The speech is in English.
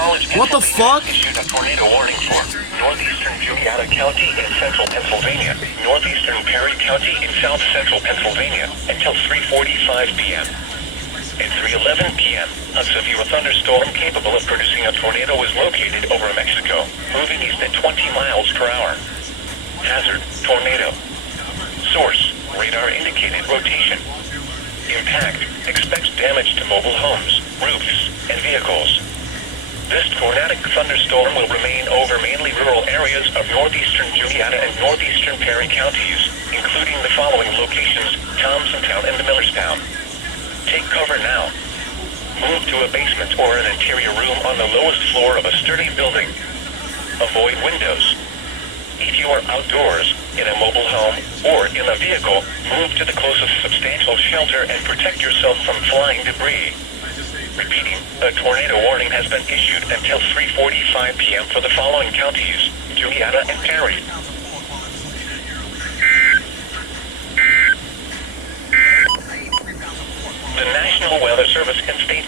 College, What the fuck? issued a tornado warning for northeastern Juniata County in central Pennsylvania, northeastern Perry County in south central Pennsylvania until 3:45 p.m. At 3:11 p.m., a severe thunderstorm capable of producing a tornado was located over Mexico, moving east at 20 miles per hour. Hazard, tornado. Source, radar indicated rotation. Impact, expects damage to mobile homes, roofs, and vehicles. This tornadic thunderstorm will remain over mainly rural areas of northeastern Juniata and northeastern Perry counties, including the following locations: Thompsontown and Millerstown. Take cover now. Move to a basement or an interior room on the lowest floor of a sturdy building. Avoid windows. If you are outdoors, in a mobile home, or in a vehicle, move to the closest substantial shelter and protect yourself from flying debris. Repeating, a tornado warning has been issued until 3:45 p.m. for the following counties: Juniata and Perry. The National Weather Service and state